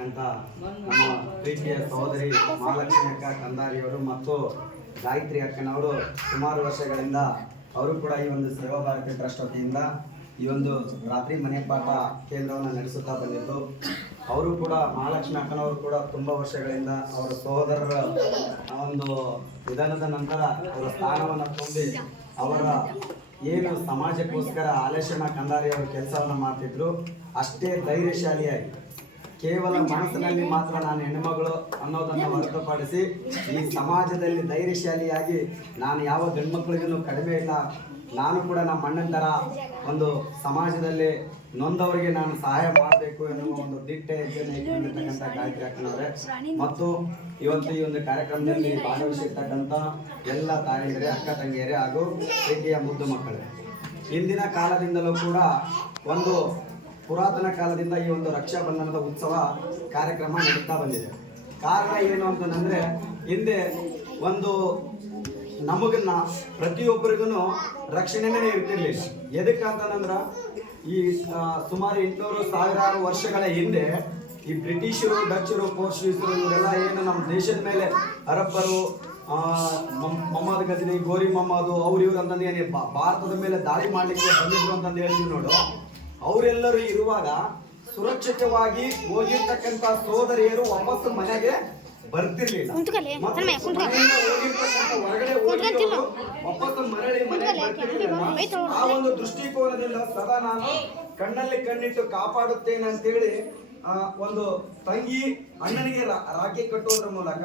ಆಗಿರ್ತಕ್ಕಂಥ ನಮ್ಮ ಪ್ರೀತಿಯ ಸಹೋದರಿ ಮಹಾಲಕ್ಷ್ಮಿ ಅಕ್ಕ ಕಂದಾರಿಯವರು ಮತ್ತು ಗಾಯತ್ರಿ ಅಕ್ಕನವರು ಸುಮಾರು ವರ್ಷಗಳಿಂದ ಅವರು ಕೂಡ ಈ ಒಂದು ಸೇವಾ ಭಾರತಿ ಟ್ರಸ್ಟ್ ವತಿಯಿಂದ ಈ ಒಂದು ರಾತ್ರಿ ಮನೆ ಪಾಠ ಕೇಂದ್ರವನ್ನು ನಡೆಸುತ್ತಾ ಬಂದಿದ್ದು ಅವರು ಕೂಡ ಮಹಾಲಕ್ಷ್ಮಿ ಅಕ್ಕನವರು ಕೂಡ ತುಂಬ ವರ್ಷಗಳಿಂದ ಅವರ ಸಹೋದರರ ಒಂದು ವಿಧಾನದ ನಂತರ ಅವರ ಸ್ಥಾನವನ್ನು ತುಂಬಿ ಅವರ ಏನು ಸಮಾಜಕ್ಕೋಸ್ಕರ ಆಲೇಶನ ಕಂದಾರಿ ಅವರು ಕೆಲಸವನ್ನು ಮಾಡ್ತಿದ್ರು, ಅಷ್ಟೇ ಧೈರ್ಯಶಾಲಿಯಾಗಿ ಕೇವಲ ಮನಸ್ಸಿನಲ್ಲಿ ಮಾತ್ರ ನಾನು ಹೆಣ್ಣುಮಗಳು ಅನ್ನೋದನ್ನು ಹೊರತುಪಡಿಸಿ ಈ ಸಮಾಜದಲ್ಲಿ ಧೈರ್ಯಶಾಲಿಯಾಗಿ ನಾನು ಯಾವ ಗಂಡ್ಮಕ್ಳಿಗೂ ಕಡಿಮೆ ಇಲ್ಲ. ನಾನು ಕೂಡ ನಮ್ಮ ಅಣ್ಣನ ಥರ ಒಂದು ಸಮಾಜದಲ್ಲಿ ನೊಂದವರಿಗೆ ನಾನು ಸಹಾಯ ಮಾಡಬೇಕು ಎನ್ನುವ ಒಂದು ದಿಟ್ಟ ಹೆಜ್ಜೆಯನ್ನು ಇಟ್ಕೊಂಡಿರ್ತಕ್ಕಂಥ ಗಾಯತ್ರಿ ಮತ್ತು ಇವತ್ತು ಈ ಒಂದು ಕಾರ್ಯಕ್ರಮದಲ್ಲಿ ಭಾಗವಹಿಸಿರ್ತಕ್ಕಂಥ ಎಲ್ಲ ತಾಯಂದಿರೇ ಅಕ್ಕ ತಂಗಿಯರೇ ಹಾಗೂ ಪ್ರೀತಿಯ ಮುದ್ದು ಮಕ್ಕಳೇ. ಹಿಂದಿನ ಕಾಲದಿಂದಲೂ ಕೂಡ ಒಂದು ಪುರಾತನ ಕಾಲದಿಂದ ಈ ಒಂದು ರಕ್ಷಾ ಬಂಧನದ ಉತ್ಸವ ಕಾರ್ಯಕ್ರಮ ನಡೀತಾ ಬಂದಿದೆ. ಕಾರಣ ಏನು ಅಂತಂದ್ರೆ, ಹಿಂದೆ ಒಂದು ನಮಗನ್ನ ಪ್ರತಿಯೊಬ್ಬರಿಗೂ ರಕ್ಷಣೆನೇ ಇರ್ತಿರ್ಲಿ ಎದಕ್ಕೆ ಅಂತಂದ್ರ, ಈ ಸುಮಾರು ಎಂಟುನೂರು ಸಾವಿರಾರು ವರ್ಷಗಳ ಹಿಂದೆ ಈ ಬ್ರಿಟಿಷರು ಡಚ್ಚರು ಪೋರ್ಚುಗೀಸರು ಇವರೆಲ್ಲ ಏನು ನಮ್ಮ ದೇಶದ ಮೇಲೆ ಅರಬ್ಬರು ಮೊಹಮ್ಮದ್ ಗಜನಿ ಗೋರಿ ಮೊಹಮ್ಮದು, ಅವ್ರು ಇವ್ರು ಅಂತಂದು ಭಾರತದ ಮೇಲೆ ದಾಳಿ ಮಾಡಲಿಕ್ಕೆ ಬಂದಿದ್ರು ಅಂತಂದು ಹೇಳ್ತೀವಿ ನೋಡು. ಅವರೆಲ್ಲರೂ ಇರುವಾಗ ಸುರಕ್ಷಿತವಾಗಿ ಹೋಗಿರ್ತಕ್ಕಂತ ಸೋದರಿಯರು ವಾಪಸ್ ಮನೆಗೆ ಬರ್ತಿರ್ಲಿಲ್ಲ. ಹೊರಗಡೆ ವಾಪಸ್ ಮರಳಿ ಮನೆಗೆ. ಆ ಒಂದು ದೃಷ್ಟಿಕೋನದಿಂದ ಸದಾ ನಾನು ಕಣ್ಣಲ್ಲಿ ಕಣ್ಣಿಟ್ಟು ಕಾಪಾಡುತ್ತೇನೆ ಅಂತೇಳಿ ಆ, ಒಂದು ತಂಗಿ ಅಣ್ಣನಿಗೆ ರಾಖಿ ಕಟ್ಟೋದ್ರ ಮೂಲಕ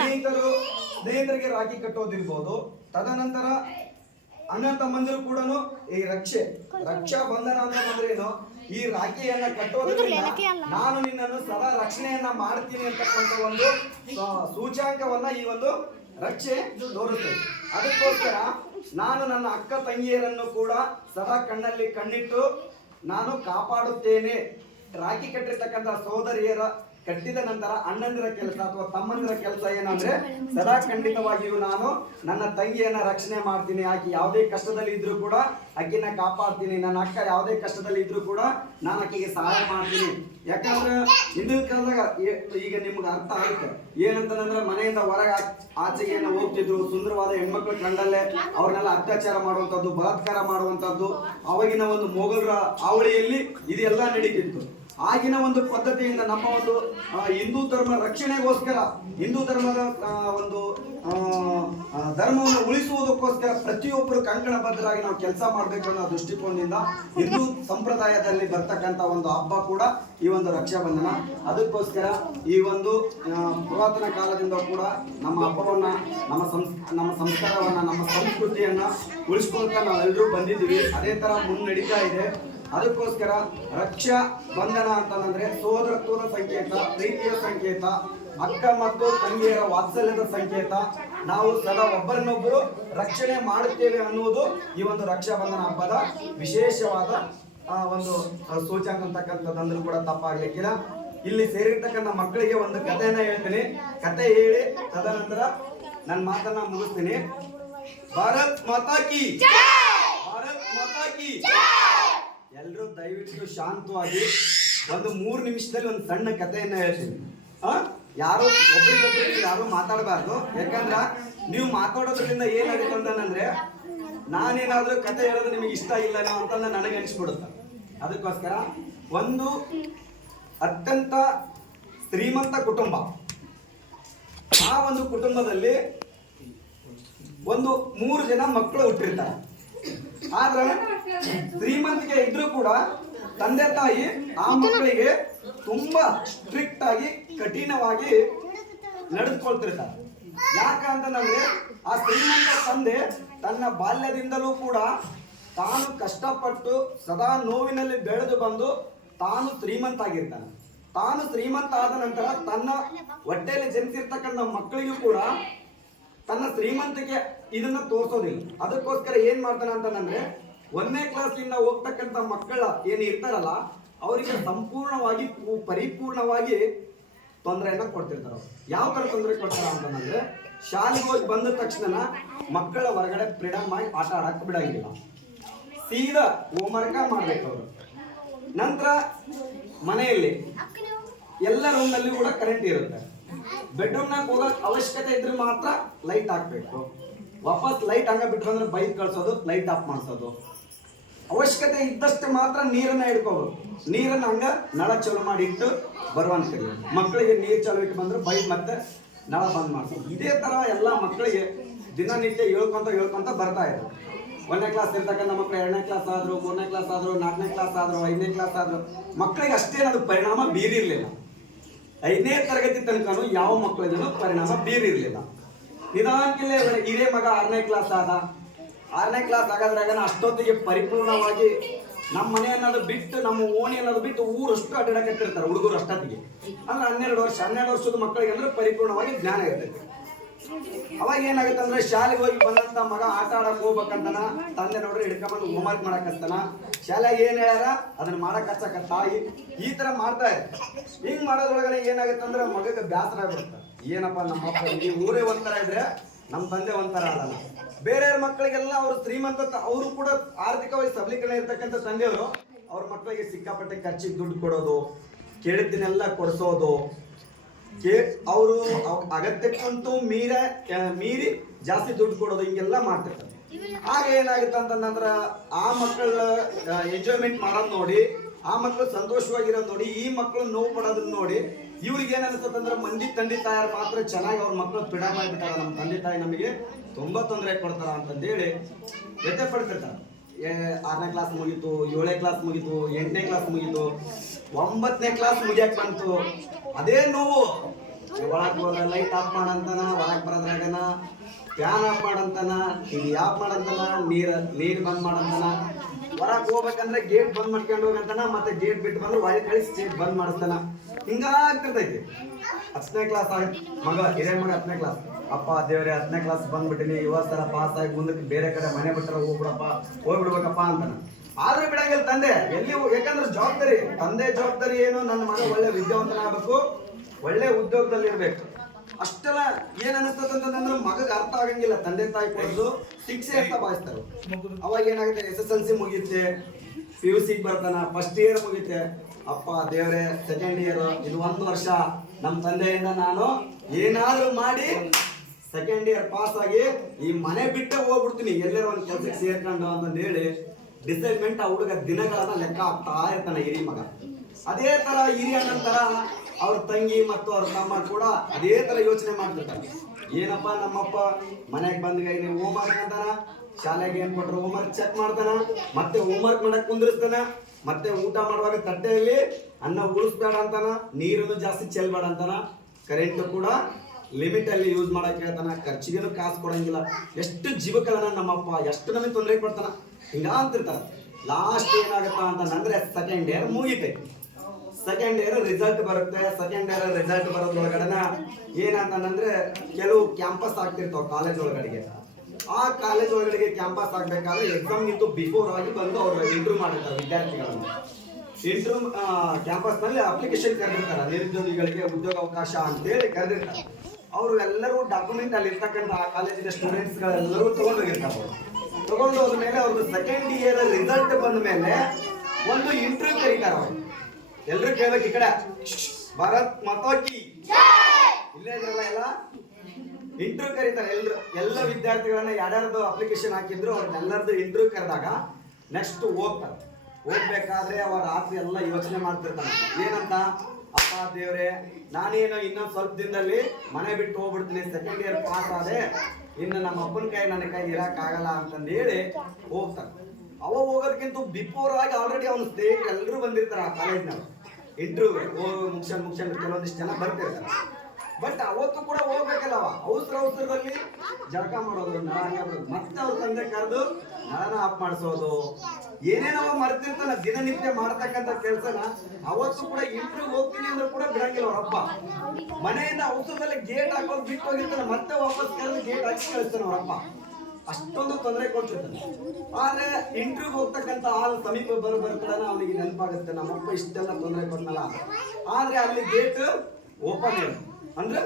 ಸ್ನೇಹಿತರು ಸ್ನೇಹಿತರಿಗೆ ರಾಖಿ ಕಟ್ಟೋದಿರ್ಬೋದು. ತದನಂತರ ಅಣ್ಣ ತಮ್ಮಂದಿರು ಕೂಡ ಈ ರಕ್ಷೆ ರಕ್ಷಾ ಬಂಧನ ಅಂತ ಬಂದ್ರೇನು? ಈ ರಾಖಿಯನ್ನ ಕಟ್ಟೋದ್ರಿಂದ ನಾನು ನಿನ್ನನ್ನು ಸದಾ ರಕ್ಷಣೆಯನ್ನ ಮಾಡ್ತೀನಿ ಅಂತಕ್ಕಂಥ ಒಂದು ಸೂಚ್ಯಾಂಕವನ್ನ ಸೂಚಾಂಕವನ್ನ ಈ ಒಂದು ರಕ್ಷೆ ತೋರುತ್ತದೆ ಅದಕ್ಕೋಸ್ಕರ ನಾನು ನನ್ನ ಅಕ್ಕ ತಂಗಿಯರನ್ನು ಕೂಡ ಸದಾ ಕಣ್ಣಲ್ಲಿ ಕಣ್ಣಿಟ್ಟು ನಾನು ಕಾಪಾಡುತ್ತೇನೆ. ರಾಖಿ ಕಟ್ಟಿರ್ತಕ್ಕಂಥ ಸಹೋದರಿಯರ ಕಟ್ಟಿದ ನಂತರ ಅಣ್ಣಂದಿರ ಕೆಲಸ ಅಥವಾ ತಮ್ಮಂದಿರ ಕೆಲಸ ಏನಂದ್ರೆ ಸದಾ ಖಂಡಿತವಾಗಿಯೂ ನಾನು ನನ್ನ ತಂಗಿಯನ್ನ ರಕ್ಷಣೆ ಮಾಡ್ತೀನಿ. ಆಕೆ ಯಾವುದೇ ಕಷ್ಟದಲ್ಲಿ ಇದ್ರೂ ಕೂಡ ಆಕಿನ ಕಾಪಾಡ್ತೀನಿ. ನನ್ನ ಅಕ್ಕ ಯಾವುದೇ ಕಷ್ಟದಲ್ಲಿ ಇದ್ರೂ ಕೂಡ ನಾನು ಆಕೆಗೆ ಸಹಾಯ ಮಾಡ್ತೀನಿ. ಯಾಕಂದ್ರೆ ಹಿಂದಿನ ಕಾಲದಾಗ ಈಗ ನಿಮ್ಗೆ ಅರ್ಥ ಆಗುತ್ತೆ. ಏನಂತಂದ್ರೆ ಮನೆಯಿಂದ ಹೊರಗೆ ಆಚೆಗೆಯನ್ನು ಹೋಗ್ತಿದ್ರು. ಸುಂದರವಾದ ಹೆಣ್ಮಕ್ಳು ಕಂಡಲ್ಲೇ ಅವ್ರನ್ನೆಲ್ಲ ಅತ್ಯಾಚಾರ ಮಾಡುವಂಥದ್ದು, ಬಲಾತ್ಕಾರ ಮಾಡುವಂಥದ್ದು. ಅವಾಗಿನ ಒಂದು ಮೊಘಲರ ಆವಳಿಯಲ್ಲಿ ಇದೆಲ್ಲ ನಡೀತಿತ್ತು. ಆಗಿನ ಒಂದು ಪದ್ಧತಿಯಿಂದ ನಮ್ಮ ಒಂದು ಹಿಂದೂ ಧರ್ಮ ರಕ್ಷಣೆಗೋಸ್ಕರ, ಹಿಂದೂ ಧರ್ಮದ ಒಂದು ಧರ್ಮವನ್ನು ಉಳಿಸುವುದಕ್ಕೋಸ್ಕರ ಪ್ರತಿಯೊಬ್ಬರು ಕಂಕಣಬದ್ಧರಾಗಿ ನಾವು ಕೆಲಸ ಮಾಡಬೇಕು ಅನ್ನೋ ದೃಷ್ಟಿಕೋನದಿಂದ ಹಿಂದೂ ಸಂಪ್ರದಾಯದಲ್ಲಿ ಬರ್ತಕ್ಕಂಥ ಒಂದು ಹಬ್ಬ ಕೂಡ ಈ ಒಂದು ರಕ್ಷಾಬಂಧನ. ಅದಕ್ಕೋಸ್ಕರ ಈ ಒಂದು ಪುರಾತನ ಕಾಲದಿಂದ ಕೂಡ ನಮ್ಮ ಹಬ್ಬವನ್ನು, ನಮ್ಮ ಸಂಸ್, ನಮ್ಮ ಸಂಸ್ಕಾರವನ್ನ, ನಮ್ಮ ಸಂಸ್ಕೃತಿಯನ್ನ ಉಳಿಸ್ಕೊಳ್ತಾ ನಾವೆಲ್ಲರೂ ಬಂದಿದ್ದೀವಿ. ಅದೇ ತರ ಮುನ್ನಡೀತಾ ಇದೆ. ಅದಕ್ಕೋಸ್ಕರ ರಕ್ಷಾ ಬಂಧನ ಅಂತಂದ್ರೆ ಸೋದರತ್ವದ ಸಂಕೇತ ಪ್ರೀತಿಯ ಸಂಕೇತ ಅಕ್ಕ ಮತ್ತು ತಂಗಿಯರ ವಾತ್ಸಲ್ಯದ ಸಂಕೇತ. ನಾವು ಸದಾ ಒಬ್ಬರನ್ನೊಬ್ಬರು ರಕ್ಷಣೆ ಮಾಡುತ್ತೇವೆ ಅನ್ನುವುದು ಈ ಒಂದು ರಕ್ಷಾ ಬಂಧನ ಹಬ್ಬದ ವಿಶೇಷವಾದ ಆ, ಒಂದು ಸೂಚಕ ಅಂತಕ್ಕಂಥದ್ದಂದ್ರೂ ಕೂಡ ತಪ್ಪಾಗ್ಲಿಕ್ಕಿಲ್ಲ. ಇಲ್ಲಿ ಸೇರಿರ್ತಕ್ಕಂಥ ಮಕ್ಕಳಿಗೆ ಒಂದು ಕಥೆಯನ್ನ ಹೇಳ್ತೀನಿ. ಕತೆ ಹೇಳಿ ತದನಂತರ ನನ್ನ ಮಾತನ್ನ ಮುಗಿಸ್ತೀನಿ. ಭಾರತ್ ಮಾತಾ ಕಿ! ಭಾರತ್ ಮಾತಾ ಕಿ! ಎಲ್ಲರೂ ದಯವಿಟ್ಟು ಶಾಂತವಾಗಿ ಒಂದು ಮೂರು ನಿಮಿಷದಲ್ಲಿ ಒಂದು ಸಣ್ಣ ಕಥೆಯನ್ನ ಹೇಳ್ತೀನಿ. ಆ ಯಾರು ಒಬ್ಬರಿಗೊಬ್ಬರಿಗೆ ಯಾರು ಮಾತಾಡಬಾರ್ದು. ಯಾಕಂದ್ರ ನೀವು ಮಾತಾಡೋದ್ರಿಂದ ಏನಾಗುತ್ತೆ ಅಂತಂದ್ರೆ ನಾನೇನಾದ್ರೂ ಕತೆ ಹೇಳೋದು ನಿಮಗೆ ಇಷ್ಟ ಇಲ್ಲ ನಾನು ನನಗೆ ಅನಿಸ್ಬಿಡುತ್ತೆ. ಅದಕ್ಕೋಸ್ಕರ ಒಂದು ಅತ್ಯಂತ ಶ್ರೀಮಂತ ಕುಟುಂಬ. ಆ ಒಂದು ಕುಟುಂಬದಲ್ಲಿ ಒಂದು ಮೂರು ಜನ ಮಕ್ಕಳು ಹುಟ್ಟಿರ್ತಾರೆ. ಆದ್ರೆ ಶ್ರೀಮಂತಿಕೆ ಇದ್ರೂ ಕೂಡ ತಂದೆ ತಾಯಿ ಆ ಮಕ್ಕಳಿಗೆ ತುಂಬಾ ಸ್ಟ್ರಿಕ್ಟ್ ಆಗಿ ಕಠಿಣವಾಗಿ ನಡೆದುಕೊಳ್ತಿರ್ತಾರೆ. ಯಾಕಂತಂದ್ರೆ ಆ ಶ್ರೀಮಂತ ತಂದೆ ತನ್ನ ಬಾಲ್ಯದಿಂದಲೂ ಕೂಡ ತಾನು ಕಷ್ಟಪಟ್ಟು ಸದಾ ನೋವಿನಲ್ಲಿ ಬೆಳೆದು ಬಂದು ತಾನು ಶ್ರೀಮಂತ ಆಗಿರ್ತಾನೆ ತಾನು ಶ್ರೀಮಂತ ಆದ ನಂತರ ತನ್ನ ಹೊಟ್ಟೆಯಲ್ಲಿ ಜನಿಸಿರ್ತಕ್ಕಂಥ ಮಕ್ಕಳಿಗೂ ಕೂಡ ತನ್ನ ಶ್ರೀಮಂತಿಕೆ ಇದನ್ನ ತೋರಿಸೋದಿಲ್ಲ. ಅದಕ್ಕೋಸ್ಕರ ಏನ್ ಮಾಡ್ತಾನೆ ಅಂತಂದ್ರೆ, ಒಂದನೇ ಕ್ಲಾಸ್ನಿಂದ ಹೋಗ್ತಕ್ಕಂಥ ಮಕ್ಕಳ ಏನು ಇರ್ತಾರಲ್ಲ, ಅವರಿಗೆ ಸಂಪೂರ್ಣವಾಗಿ ಪರಿಪೂರ್ಣವಾಗಿ ತೊಂದರೆಯನ್ನ ಕೊಡ್ತಿರ್ತಾರೆ. ಯಾವ ಥರ ತೊಂದರೆ ಕೊಡ್ತಾರ ಅಂತಂದ್ರೆ, ಶಾಲೆಗೆ ಹೋಗಿ ಬಂದ ತಕ್ಷಣ ಮಕ್ಕಳ ಹೊರಗಡೆ ಫ್ರೀಡಮ್ ಆಗಿ ಆಟ ಆಡಕ್ ಬಿಡಂಗಿಲ್ಲ. ಸೀದಾ ಹೋಮ್ವರ್ಕ ಮಾಡ್ಬೇಕು ಅವರು. ನಂತರ ಮನೆಯಲ್ಲಿ ಎಲ್ಲ ರೂಮ್ನಲ್ಲಿ ಕೂಡ ಕರೆಂಟ್ ಇರುತ್ತೆ. ಬೆಡ್ರೂಮ್ನಾಗ ಹೋಗೋಕ್ ಅವಶ್ಯಕತೆ ಇದ್ರೆ ಮಾತ್ರ ಲೈಟ್ ಹಾಕ್ಬೇಕು. ವಾಪಸ್ ಲೈಟ್ ಹಂಗ ಅಂದ್ರೆ ಬೈಕ್ ಕಳ್ಸೋದು ಲೈಟ್ ಆಫ್ ಮಾಡಿಸೋದು. ಅವಶ್ಯಕತೆ ಇದ್ದಷ್ಟು ಮಾತ್ರ ನೀರನ್ನ ಹಿಡ್ಕೋಬೇಕು ನೀರನ್ನ ಹಂಗ ನಳ ಚಾಲು ಮಾಡಿ ಇಟ್ಟು ಬರುವಂತಿಲ್ಲ ಮಕ್ಕಳಿಗೆ ನೀರು ಚಲು ಇಟ್ಟು ಬಂದ್ರೆ ಬೈಕ್ ಮತ್ತೆ ನಳ ಬಂದ್ ಮಾಡ್ಸೋದು. ಇದೇ ತರ ಎಲ್ಲ ಮಕ್ಕಳಿಗೆ ದಿನನಿತ್ಯ ಹೇಳ್ಕೊಂತ ಹೇಳ್ಕೊಂತ ಬರ್ತಾ ಇದ್ರು ಒಂದನೇ ಕ್ಲಾಸ್ ಇರ್ತಕ್ಕಂಥ ಮಕ್ಕಳು ಎರಡನೇ ಕ್ಲಾಸ್ ಆದ್ರು, ಮೂರನೇ ಕ್ಲಾಸ್ ಆದ್ರು, ನಾಲ್ಕನೇ ಕ್ಲಾಸ್ ಆದ್ರು, ಐದನೇ ಕ್ಲಾಸ್ ಆದ್ರು, ಮಕ್ಕಳಿಗೆ ಅಷ್ಟೇನದು ಪರಿಣಾಮ ಬೀರಿರಲಿಲ್ಲ. ಐದನೇ ತರಗತಿ ತನಕನೂ ಯಾವ ಮಕ್ಕಳಿಗೂ ಪರಿಣಾಮ ಬೀರಿರ್ಲಿಲ್ಲ. ನಿಧಾನಕ್ಕಿಲ್ಲೇ ಹಿರೇ ಮಗ ಆರನೇ ಕ್ಲಾಸ್ ಆದ. ಆರನೇ ಕ್ಲಾಸ್ ಆಗೋದ್ರಾಗ ಅಷ್ಟೊತ್ತಿಗೆ ಪರಿಪೂರ್ಣವಾಗಿ ನಮ್ಮ ಮನೆ ಅನ್ನೋದು ಬಿಟ್ಟು, ನಮ್ಮ ಓಣಿ ಅನ್ನೋದು ಬಿಟ್ಟು ಊರಷ್ಟು ಅಡ್ಡಾಡಕತ್ತಿರ್ತಾರೆ ಹುಡುಗರು ಅಷ್ಟೊತ್ತಿಗೆ. ಅಂದ್ರೆ ಹನ್ನೆರಡು ವರ್ಷ, ಹನ್ನೆರಡು ವರ್ಷದ ಮಕ್ಕಳಿಗೆ ಅಂದ್ರೆ ಪರಿಪೂರ್ಣವಾಗಿ ಜ್ಞಾನ ಇರ್ತೈತಿ. ಅವಾಗ ಏನಾಗುತ್ತೆ ಅಂದ್ರೆ ಶಾಲೆಗೆ ಹೋಗಿ ಬಂದಂತ ಮಗ ಆಟ ಆಡಕ್ ಹೋಗ್ಬೇಕಂತನ, ತಂದೆ ನೋಡ್ರಿ ಹಿಡ್ಕೊಂಡ್ಬಂದು ಹೋಮ್ವರ್ಕ್ ಮಾಡಕಂತನ ಶಾಲೆಗೆ ಏನ್ ಹೇಳ್ಯಾರ? ಅದನ್ನ ಮಾಡಕ್ ಹಚ್ಚಕ ತಾಯಿ. ಈ ತರ ಮಾಡ್ತಾ ಇದೆ ಹಿಂಗ್ ಮಾಡೋದ್ರೊಳಗಡೆ ಏನಾಗುತ್ತೆ ಅಂದ್ರೆ ಮಗಕ್ಕೆ ಬ್ಯಾಸರ ಆಗ್ಬಿಡುತ್ತೆ ಏನಪ್ಪ ನಮ್ಮ ಅಪ್ಪ ಈ ಊರೇ ಒಂಥರ ಇದ್ರೆ ನಮ್ಮ ತಂದೆ ಒಂಥರ ಅಲ್ಲ ಬೇರೆಯವ್ರ ಮಕ್ಕಳಿಗೆಲ್ಲ ಅವರು ಶ್ರೀಮಂತ ಅವರು ಕೂಡ ಆರ್ಥಿಕವಾಗಿ ಸಬಲೀಕರಣ ಇರ್ತಕ್ಕಂಥ ತಂದೆಯವರು ಅವ್ರ ಮಕ್ಕಳಿಗೆ ಸಿಕ್ಕಾಪಟ್ಟೆ ಖರ್ಚಿಗೆ ದುಡ್ಡು ಕೊಡೋದು, ಕೇಳಿದ್ದನ್ನೆಲ್ಲ ಕೊಡಿಸೋದು, ಕೇ ಅವರು ಅಗತ್ಯಕ್ಕಂತೂ ಮೀರ ಮೀರಿ ಜಾಸ್ತಿ ದುಡ್ಡು ಕೊಡೋದು ಹಿಂಗೆಲ್ಲ ಮಾಡ್ತಿರ್ತಾರೆ. ಆಗ ಏನಾಗುತ್ತೆ ಅಂತಂದ್ರೆ ಆ ಮಕ್ಕಳ ಎಂಜಾಯ್ಮೆಂಟ್ ಮಾಡೋದು ನೋಡಿ, ಆ ಮಕ್ಕಳು ಸಂತೋಷವಾಗಿರೋದು ನೋಡಿ, ಈ ಮಕ್ಕಳು ನೋವು ಪಡೋದನ್ನ ನೋಡಿ ಇವ್ರಿಗೆ ಏನ್ ಅನ್ಸುತ್ತೆ ಅಂದ್ರೆ ಮಂದಿ ತಂದೆ ತಾಯಿಯರು ಮಾತ್ರ ಚೆನ್ನಾಗಿ ಅವ್ರ ಮಕ್ಕಳು ಪಿಡ ಮಾಡಿಬಿಟ್ಟಾರ ನಮ್ಮ ತಂದೆ ತಾಯಿ ನಮಗೆ ತುಂಬಾ ತೊಂದರೆ ಕೊಡ್ತಾರ ಅಂತಂದೇಳಿ ವ್ಯಥೆ ಏ, ಆರನೇ ಕ್ಲಾಸ್ ಮುಗೀತು ಏಳನೇ ಕ್ಲಾಸ್ ಮುಗೀತು ಎಂಟನೇ ಕ್ಲಾಸ್ ಮುಗೀತು ಒಂಬತ್ತನೇ ಕ್ಲಾಸ್ ಮುಗಿಯಕ್ ಬಂತು. ಅದೇ ನೋವು. ಒಳಗ್ ಹೋದ್ರೆ ಲೈಟ್ ಆಫ್ ಮಾಡಂತನ ಒಳಗ್ ಬರೋದ್ರಾಗನ ಫ್ಯಾನ್ ಆಫ್ ಮಾಡಂತನ ಟಿವಿ ಆಫ್ ಮಾಡಂತನ ನೀರ್ ನೀರ್ ಬಂದ್ ಮಾಡಂತನ. ಹೊರಗ್ ಹೋಗ್ಬೇಕಂದ್ರೆ ಗೇಟ್ ಬಂದ್ ಮಾಡ್ಕೊಂಡು ಹೋಗಂತನ, ಮತ್ತೆ ಗೇಟ್ ಬಿಟ್ಟು ಬಂದ್ರೆ ಒಳಗೆ ಕಳಿಸಿ ಗೇಟ್ ಬಂದ್ ಮಾಡಿಸ್ತಾನ. ಹಿಂಗಾಗ್ತಿರ್ತೈತಿ. ಹತ್ತನೇ ಕ್ಲಾಸ್ ಆಗ ಮಗ ಹಿರಿಯ ಮಗ ಹತ್ತನೇ ಕ್ಲಾಸ್ ಅಪ್ಪ, ದೇವ್ರೆ ಹತ್ತನೇ ಕ್ಲಾಸ್ ಬಂದ್ಬಿಟ್ಟಿನಿ. ಇವತ್ತು ಸಲ ಪಾಸ್ ಆಗಿ ಮುಂದಕ್ಕೆ ಬೇರೆ ಕಡೆ ಮನೆ ಬಿಟ್ಟರೆ ಹೋಗ್ಬಿಡಪ್ಪ, ಹೋಗ್ಬಿಡ್ಬೇಕಪ್ಪ ಅಂತಾನ. ಆದ್ರೂ ಬಿಡಂಗಿಲ್ಲ ತಂದೆ. ಎಲ್ಲಿ ಯಾಕಂದ್ರೆ ಜವಾಬ್ದಾರಿ, ತಂದೆ ಜವಾಬ್ದಾರಿ ಏನು? ನನ್ನ ಮಗ ಒಳ್ಳೆ ವಿದ್ಯಾವಂತನ ಆಗ್ಬೇಕು ಒಳ್ಳೆ ಉದ್ಯೋಗದಲ್ಲಿ ಇರ್ಬೇಕು ಅಷ್ಟೆಲ್ಲ ಏನ್ ಅನಿಸ್ತದಂತಂದ್ರೆ ಮಗಗ ಅರ್ಥ ಆಗಂಗಿಲ್ಲ. ತಂದೆ ತಾಯಿ ಕೊಡೋದು ಶಿಕ್ಷೆ ಅಂತ ಭಾವಿಸ್ತಾರೆ. ಅವಾಗ ಏನಾಗುತ್ತೆ? ಎಸ್ ಎಸ್ ಎಲ್ ಸಿ ಮುಗಿಯುತ್ತೆ ಪಿ ಯು ಸಿಗೆ ಬರ್ತಾನ. ಫಸ್ಟ್ ಇಯರ್ ಮುಗಿತೆ ಅಪ್ಪ ದೇವ್ರೆ ಸೆಕೆಂಡ್ ಇಯರ್ ಇದು ಒಂದು ವರ್ಷ. ನಮ್ಮ ತಂದೆಯಿಂದ ನಾನು ಏನಾದ್ರೂ ಮಾಡಿ ಸೆಕೆಂಡ್ ಇಯರ್ ಪಾಸ್ ಆಗಿ ಈ ಮನೆ ಬಿಟ್ಟೆ ಹೋಗ್ಬಿಡ್ತೀನಿ. ಎಲ್ಲರೂ ಒಂದು ಕೆಲಸಕ್ಕೆ ಸೇರ್ಕೊಂಡು ಅಂತಂದು ಹೇಳಿ ಡಿಸೈಡ್ಮೆಂಟ್ ಆ ಹುಡುಗ ದಿನಗಳನ್ನ ಲೆಕ್ಕ ಹಾಕ್ತಾ ಇರ್ತಾನೆ ಹಿರಿ ಮಗ ಅದೇ ತರ ಹಿರಿಯ ನಂತರ ಅವ್ರ ತಂಗಿ ಮತ್ತು ಅವ್ರ ತಮ್ಮ ಕೂಡ ಅದೇ ತರ ಯೋಚನೆ ಮಾಡ್ತಿರ್ತಾರೆ. ಏನಪ್ಪ ನಮ್ಮಪ್ಪ ಮನೆಗೆ ಬಂದಾಗ ಇಲ್ಲಿ ಹೋಮ್ ವರ್ಕ್ ಅಂತಾನ ಶಾಲೆಗೆ ಏನ್ ಕೊಟ್ರು ಹೋಮ್ ವರ್ಕ್ ಚೆಕ್ ಮಾಡ್ತಾನ, ಮತ್ತೆ ಹೋಮ್ ವರ್ಕ್ ಮಾಡಕ್ ಕುಂದಿರ್ತಾನ ಮತ್ತೆ ಊಟ ಮಾಡುವಾಗ ತಟ್ಟೆಯಲ್ಲಿ ಅನ್ನ ಉಳಿಸ್ಬೇಡ ಅಂತಾನ, ನೀರನ್ನು ಜಾಸ್ತಿ ಚೆಲ್ಬೇಡ ಅಂತಾನ ಕರೆಂಟ್ ಕೂಡ ಲಿಮಿಟ್ ಅಲ್ಲಿ ಯೂಸ್ ಮಾಡಕ್ ಹೇಳ್ತಾನ, ಖರ್ಚಿಗೇನು ಕಾಸು ಕೊಡಂಗಿಲ್ಲ. ಎಷ್ಟು ಜೀವಕಳನ ನಮ್ಮಪ್ಪ, ಎಷ್ಟು ನಮಗೆ ತೊಂದರೆ ಕೊಡ್ತಾನ ಹಿಂಗ ಅಂತಿರ್ತಾರ. ಲಾಸ್ಟ್ ಏನಾಗತ್ತ ಅಂತಂದ್ರೆ ಸೆಕೆಂಡ್ ಇಯರ್ ಮುಗಿತೈತಿ. ಸೆಕೆಂಡ್ ಇಯರ್ ರಿಸಲ್ಟ್ ಬರುತ್ತೆ ಸೆಕೆಂಡ್ ಇಯರ್ ರಿಸಲ್ಟ್ ಬರೋದ್ರೊಳಗಡೆನ ಏನಂತಂದ್ರೆ ಕೆಲವು ಕ್ಯಾಂಪಸ್ ಆಗ್ತಿರ್ತಾವ ಕಾಲೇಜ್ ಒಳಗಡೆಗೆ. ಆ ಕಾಲೇಜ್ ಒಳಗಡೆಗೆ ಕ್ಯಾಂಪಸ್ ಆಗ್ಬೇಕಾದ್ರೆ ಎಕ್ಸಾಮ್ ಇತ್ತು ಬಿಫೋರ್ ಆಗಿ ಬಂದು ಅವ್ರು ಇಂಟರ್ವ್ಯೂ ಮಾಡಿರ್ತಾರೆ ವಿದ್ಯಾರ್ಥಿಗಳನ್ನು. ಇಂಟರ್ವ್ಯೂ ಕ್ಯಾಂಪಸ್ನಲ್ಲಿ ಅಪ್ಲಿಕೇಶನ್ ಕರೆದಿರ್ತಾರೆ, ನಿರುದ್ಯೋಗಿಗಳಿಗೆ ಉದ್ಯೋಗ ಅವಕಾಶ ಅಂತೇಳಿ ಕರೆದಿರ್ತಾರೆ. ಅವರು ಎಲ್ಲರೂ ಡಾಕ್ಯುಮೆಂಟ್ ಅಲ್ಲಿ ಇರ್ತಕ್ಕಂಥ ಆ ಕಾಲೇಜಿನ ಸ್ಟೂಡೆಂಟ್ಸ್ ಗಳೆಲ್ಲರೂ ತಗೊಂಡೋಗಿರ್ತಾರೆ. ತಗೊಂಡು ಹೋದ್ಮೇಲೆ ಅವ್ರದ್ದು ಸೆಕೆಂಡ್ ಇಯರ್ ರಿಸಲ್ಟ್ ಬಂದ ಮೇಲೆ ಒಂದು ಇಂಟರ್ವ್ಯೂ ಕರೀತಾರೆ ಅವರು. ಎಲ್ರು ಕೇಳ್ಬೇಕು ಈ ಕಡೆ. ಭರತ್ ಮತೋಕಿ ಇಲ್ಲೇ ಇದ್ರಲ್ಲ ಎಲ್ಲ? ಇಂಟರ್ವ್ಯೂ ಕರೀತಾರೆ ಎಲ್ರು. ಎಲ್ಲ ವಿದ್ಯಾರ್ಥಿಗಳನ್ನ ಯಾರ್ಯಾರ್ದು ಅಪ್ಲಿಕೇಶನ್ ಹಾಕಿದ್ರು ಅವ್ರನ್ನೆಲ್ಲರದ್ದು ಇಂಟರ್ವ್ಯೂ ಕರೆದಾಗ ನೆಕ್ಸ್ಟ್ ಹೋಗ್ತಾರೆ. ಹೋಗ್ಬೇಕಾದ್ರೆ ಅವ್ರ ರಾತ್ರಿ ಎಲ್ಲ ಯೋಚನೆ ಮಾಡ್ತಿರ್ತಾರೆ. ಏನಂತ? ಅಪ್ಪ ದೇವ್ರೆ ನಾನೇನು ಇನ್ನೊಂದು ಸ್ವಲ್ಪ ದಿನದಲ್ಲಿ ಮನೆ ಬಿಟ್ಟು ಹೋಗ್ಬಿಡ್ತೀನಿ. ಸೆಕೆಂಡ್ ಇಯರ್ ಪಾಸ್ ಆದ್ರೆ ಇನ್ನು ನಮ್ಮ ಅಪ್ಪನ ಕೈ ನನ್ನ ಕೈ ಇರಕ್ಕಾಗಲ್ಲ ಅಂತಂದು ಹೇಳಿ ಹೋಗ್ತಾರೆ. ಅವ ಹೋಗೋದಕ್ಕಿಂತ ಬಿಫೋರ್ ಆಗಿ ಆಲ್ರೆಡಿ ಅವನ ಸ್ನೇಹಿತರು ಎಲ್ಲರೂ ಬಂದಿರ್ತಾರೆ ಆ ಕಾಲೇಜ್ನವ್ರು ಹೋಗಿ ಮುಗಿಸ್ಕೊಂಡು ಮುಗಿಸ್ಕೊಂಡು ಕೆಲವೊಂದಿಷ್ಟು ಜನ ಬರ್ತಿರ್ತಾರೆ. ಬಟ್ ಅವತ್ತು ಕೂಡ ಹೋಗ್ಬೇಕಲ್ಲವ ಅವ. ಅವಸರ ಅವಸರದಲ್ಲಿ ಜಳಕ ಮಾಡೋದು ನಳ ಮತ್ತೆ ಅವ್ರ ತಂದೆ ಕರೆದು ನಳನ ಆಫ್ ಮಾಡಿಸೋದು. ಏನೇನವ ಮರ್ತಿರ್ತಾನ, ದಿನನಿತ್ಯ ಮಾಡ್ತಕ್ಕಂಥ ಕೆಲಸನ. ಅವತ್ತು ಕೂಡ ಇಂಟರ್ವ್ಯೂ ಹೋಗ್ತೀನಿ ಅಂದ್ರೆ ಕೂಡ ಬಿಡಂಗಿಲ್ಲ ಅವ್ರಪ್ಪ ಮನೆಯಿಂದ ಅವಸರದಲ್ಲಿ ಗೇಟ್ ಹಾಕೋದು ಬಿಟ್ಟು ಹೋಗಿರ್ತಾನೆ. ಮತ್ತೆ ವಾಪಸ್ ಕರೆದು ಗೇಟ್ ಹಾಕಿ ಕಳಿಸ್ತಾನೆ ಅವರಪ್ಪ ಅಷ್ಟೊಂದು ತೊಂದರೆ ಕೊಡ್ತಿರ್ತಾನೆ ಆದ್ರೆ ಇಂಟರ್ವ್ಯೂ ಹೋಗ್ತಕ್ಕಂಥ ಆಲ್ ಸಮೀಪ ಬರೋ ಬರ್ತಾನ ಅವನಿಗೆ ನೆನಪಾಗುತ್ತೆ. ನಮ್ಮಪ್ಪ ಇಷ್ಟೆಲ್ಲ ತೊಂದರೆ ಕೊಡ್ನಲ್ಲ ಆದ್ರೆ ಅಲ್ಲಿ ಗೇಟ್ ಓಪನ್ ಇರುತ್ತೆ. ಅಂದ್ರೆ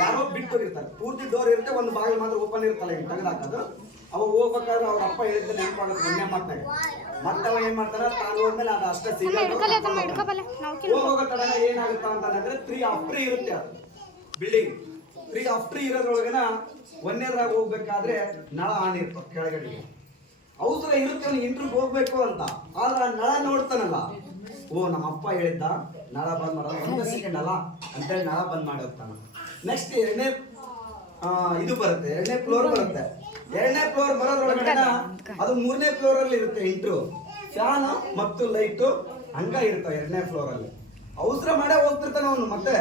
ಯಾರೋ ಬಿಟ್ಟು ಇರ್ತಾರೆ ಪೂರ್ತಿ ಡೋರ್ ಇರುತ್ತೆ ಒಂದು ಬಾಗಿಲು ಮಾತ್ರ ಓಪನ್ ಇರ್ತಲ್ಲ ಹಿಂಗೆ ತೆಗೆದಾಕೋದು ಅವ ಹೋಗ್ಬೇಕಾದ್ರೆ ಅವ್ರ ಅಪ್ಪ ಹೇಳಿದ್ರೆ ನೆನಪಾಗುತ್ತೆ. ಮೊನ್ನೆ ಮಾಡ್ತಾರೆ ಮತ್ತವ ಏನ್ ಮಾಡ್ತಾರ? ತಾನು ಹೋದ್ಮೇಲೆ ಅದು ಅಷ್ಟೇ ಸಿಗಲ್ಲ ಹೋಗೋ ತಡನ ಏನಾಗುತ್ತ ಅಂತಂದ್ರೆ ತ್ರೀ ಅಪ್ರಿ ಇರುತ್ತೆ. ಬಿಲ್ಡಿಂಗ್ ತ್ರೀ ಆಫ್ಟ್ರಿ ಇರೋದ್ರೊಳಗನ ಒಂದೇದ್ರಾಗ ಹೋಗ್ಬೇಕಾದ್ರೆ ನಳ ಆನ್ ಇರ್ತದೆ ಕೆಳಗಡೆ ಅವಸರ ಇರುತ್ತೆ ಇಂಟ್ರಿಗೆ ಹೋಗ್ಬೇಕು ಅಂತ. ಆದ್ರೆ ಆ ನಳ ನೋಡ್ತಾನಲ್ಲ. ಓ ನಮ್ಮ ಅಪ್ಪ ಹೇಳಿದ್ದ ನಳ ಬಂದ್ ಮಾಡೋದು ಒಂದು ಸೆಕೆಂಡ್ ಅಲ್ಲ ಅಂತೇಳಿ ನಳ ಬಂದ್ ಮಾಡಿ ಹೋಗ್ತಾನ. ನೆಕ್ಸ್ಟ್ ಎರಡನೇ ಇದು ಬರುತ್ತೆ. ಎರಡನೇ ಫ್ಲೋರ್ ಬರುತ್ತೆ. ಎರಡನೇ ಫ್ಲೋರ್ ಬರೋದ್ರೊಳಗಡೆ ಅದು ಮೂರನೇ ಫ್ಲೋರ್ ಅಲ್ಲಿ ಇರುತ್ತೆ ಇಂಟ್ರು ಫ್ಯಾನ್ ಮತ್ತು ಲೈಟು ಹಂಗ ಇರ್ತಾವ ಎರಡನೇ ಫ್ಲೋರ್ ಅಲ್ಲಿ. ಅವಸರ ಮಾಡೇ ಹೋಗ್ತಿರ್ತಾನೆ ಅವನು ಮತ್ತೆ.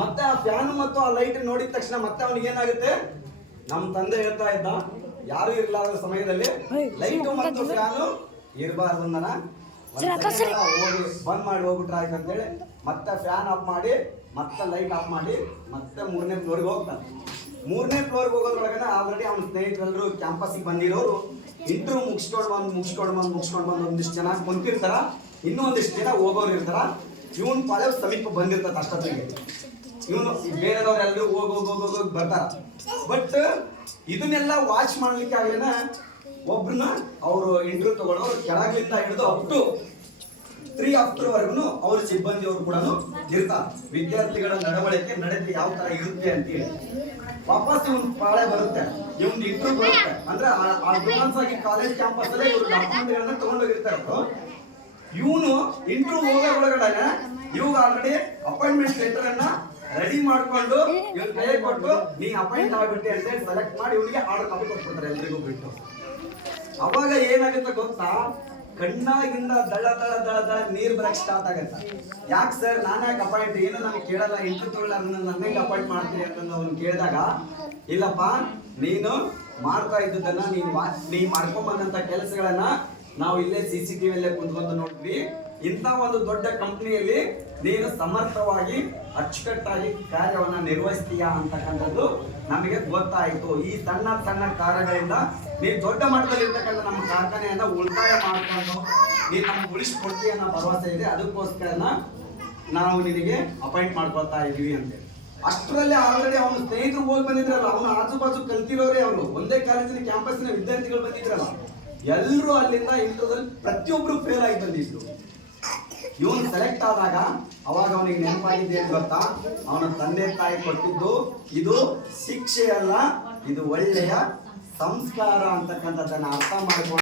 ಮತ್ತೆ ಆ ಫ್ಯಾನ್ ಮತ್ತು ಆ ಲೈಟ್ ನೋಡಿದ ತಕ್ಷಣ ಮತ್ತೆ ಅವನಿಗೆ ಏನಾಗುತ್ತೆ? ನಮ್ಮ ತಂದೆ ಹೇಳ್ತಾ ಇದ್ದ ಯಾರು ಇರ್ಲಾರದ ಸಮಯದಲ್ಲಿ ಲೈಟ್ ಮತ್ತು ಫ್ಯಾನು ಇರಬಾರ್ದು ಹೋಗಿ ಬಂದ್ ಮಾಡಿ ಹೋಗ್ಬಿಟ್ರೆ ಆಯ್ತು ಅಂತೇಳಿ ಮತ್ತೆ ಫ್ಯಾನ್ ಆಫ್ ಮಾಡಿ ಮತ್ತೆ ಲೈಟ್ ಆಫ್ ಮಾಡಿ ಮತ್ತೆ ಮೂರನೇ ಫ್ಲೋರ್ಗೆ ಹೋಗ್ತಾನೆ. ಮೂರನೇ ಫ್ಲೋರ್ಗೆ ಹೋಗೋದ್ರೊಳಗನ ಆಲ್ರೆಡಿ ಅವ್ನ ಸ್ನೇಹಿತರೆಲ್ಲರೂ ಕ್ಯಾಂಪಸ್ಗೆ ಬಂದಿರೋರು. ಇಂಟ್ರೂ ಮುಗಿಸ್ಕೊಂಡು ಬಂದು ಮುಗಿಸ್ಕೊಂಡು ಬಂದು ಮುಗಿಸ್ಕೊಂಡು ಬಂದು ಒಂದಿಷ್ಟು ಜನ ಕುಂತಿರ್ತಾರ. ಇನ್ನೂ ಒಂದಿಷ್ಟು ಜನ ಹೋಗೋರು ಇರ್ತಾರ. ಇವನ್ ಪಾಳೆ ಸಮೀಪ ಬಂದಿರ್ತದೆ ಅಷ್ಟೊತ್ತಿಗೆ. ಇವನು ಬೇರೆದವ್ರೆಲ್ಲರೂ ಹೋಗಿ ಹೋಗಿ ಹೋಗಿ ಬರ್ತಾರ. ಬಟ್ ಇದನ್ನೆಲ್ಲ ವಾಚ್ ಮಾಡ್ಲಿಕ್ಕೆ ಆಗ್ಲೇನ ಒಬ್ರನ್ನ ಅವರು ಇಂಟರ್ವ್ಯೂ ತಗೊಳ್ಳೋ ಕೆಳಗಿಂದ ಹಿಡಿದು ಅಪ್ ಟು ತ್ರೀ ಆಫ್ಟರ್ ವರ್ಗು ಅವ್ರ ಸಿಬ್ಬಂದಿಯವರು ಕೂಡ ಇರ್ತಾರೆ. ವಿದ್ಯಾರ್ಥಿಗಳ ನಡವಳಿಕೆ ನಡೆದು ಯಾವ ತರ ಇರುತ್ತೆ ಅಂತ ಹೇಳಿ ವಾಪಸ್ ಇವನ್ ಪಾಳೆ ಬರುತ್ತೆ. ಇವ್ನ ಇಂಟರ್ವ್ಯೂ ಬರುತ್ತೆ. ಅಂದ್ರೆ ಅಡ್ವಾನ್ಸ್ ಆಗಿ ಕಾಲೇಜ್ ಕ್ಯಾಂಪಸ್ ಅಲ್ಲೇ ಇವ್ರ ಡಾಕ್ಯುಮೆಂಟ್ಗಳನ್ನ ತಗೊಂಡೋಗಿರ್ತಾರೆ ಇವನು ಇಂಟರ್ವ್ಯೂ ಹೋಗೋ ಒಳಗಡೆ ಇವಾಗ ಆಲ್ರೆಡಿ ಅಪಾಯಿಂಟ್ಮೆಂಟ್ ಲೆಟರ್ ಅನ್ನ ರೆಡಿ ಮಾಡ್ಕೊಂಡು ಇವ್ನ ಕೈ ಕೊಟ್ಟು ನೀ ಅಪಾಯಿಂಟ್ ಆಗ್ಬಿಟ್ಟೆ ಅಂತ ಹೇಳಿ ಸೆಲೆಕ್ಟ್ ಮಾಡಿ ಇವನಿಗೆ ಆರ್ಡರ್ ಕಾಪಿ ಕೊಟ್ಬಿಡ್ತಾರೆ ಎಲ್ರಿಗೂ ಬಿಟ್ಟು. ಅವಾಗ ಏನಾಗುತ್ತೆ ಗೊತ್ತಾ? ಕಣ್ಣಾಗಿಂದ ದಳ ದಳ ದಳ ದಳ ನೀರ್ ಬರಕ್ ಸ್ಟಾರ್ಟ್ ಆಗತ್ತ. ಯಾಕೆ ಸರ್ ನಾನು ಯಾಕೆ ಅಪಾಯಿಂಟ್ ಏನು ನನಗೆ ಕೇಳಲ್ಲ? ಇಂಟರ್ ತೊಗೊಳ್ಳ ನನ್ನ ಅಪಾಯಿಂಟ್ ಮಾಡ್ತೀನಿ ಅಂತ ಅವ್ನು ಕೇಳಿದಾಗ ಇಲ್ಲಪ್ಪ ನೀನು ಮಾಡ್ತಾ ಇದ್ದದನ್ನ ನೀನು ನೀ ಮಾಡ್ಕೊಂಬಂದಂತ ಕೆಲಸಗಳನ್ನ ನಾವು ಇಲ್ಲೇ ಸಿ ಸಿ ಟಿವಿಯಲ್ಲೇ ಕುಂತ್ಕೊಂಡು ನೋಡ್ತೀವಿ. ಇಂಥ ಒಂದು ದೊಡ್ಡ ಕಂಪ್ನಿಯಲ್ಲಿ ನೀನು ಸಮರ್ಥವಾಗಿ ಅಚ್ಚುಕಟ್ಟಾಗಿ ಕಾರ್ಯವನ್ನು ನಿರ್ವಹಿಸ್ತೀಯಾ ಅಂತಕ್ಕಂಥದ್ದು ನಮಗೆ ಗೊತ್ತಾಯಿತು. ಈ ಸಣ್ಣ ಸಣ್ಣ ಕಾರ್ಯಗಳಿಂದ ನೀವು ದೊಡ್ಡ ಮಟ್ಟದಲ್ಲಿ ಇರ್ತಕ್ಕಂಥ ನಮ್ಮ ಕಾರ್ಖಾನೆಯನ್ನು ಉಳಿತಾಯ ಮಾಡಿಕೊಂಡು ನೀನು ನಮ್ಗೆ ಉಳಿಸ್ಕೊಡ್ತೀಯ ಅನ್ನೋ ಭರವಸೆ ಇದೆ. ಅದಕ್ಕೋಸ್ಕರ ನಾವು ನಿನಗೆ ಅಪಾಯಿಂಟ್ ಮಾಡ್ಕೊಳ್ತಾ ಇದೀವಿ ಅಂತ ಅಷ್ಟರಲ್ಲಿ ಆಲ್ರೆಡಿ ಅವನು ಸ್ನೇಹಿತರು ಹೋಗಿ ಬಂದಿದ್ರಲ್ಲ, ಅವನ ಆಜು ಬಾಜು ಕಲ್ತಿರೋರೇ ಅವರು. ಒಂದೇ ಕಾಲೇಜಿನ ಕ್ಯಾಂಪಸ್ಸಿನ ವಿದ್ಯಾರ್ಥಿಗಳು ಬಂದಿದ್ರಲ್ಲ. ಎಲ್ಲರೂ ಅಲ್ಲಿಂದ ಇಂಥದ್ರಲ್ಲಿ ಪ್ರತಿಯೊಬ್ಬರು ಫೇಲ್ ಆಗಿ ಬಂದಿದ್ರು. ಇವನ್ ಸೆಲೆಕ್ಟ್ ಆದಾಗ ಅವಾಗ ಅವನಿಗೆ ನೆನಪಾಗಿದೆ ಏನ್ ಗೊತ್ತಾ? ಅವನ ತಂದೆ ತಾಯಿ ಕೊಟ್ಟಿದ್ದು ಇದು ಶಿಕ್ಷೆ ಅಲ್ಲ ಇದು ಒಳ್ಳೆಯ ಸಂಸ್ಕಾರ ಅಂತಕ್ಕಂಥದ್ದನ್ನ ಅರ್ಥ ಮಾಡ್ಕೊಂಡು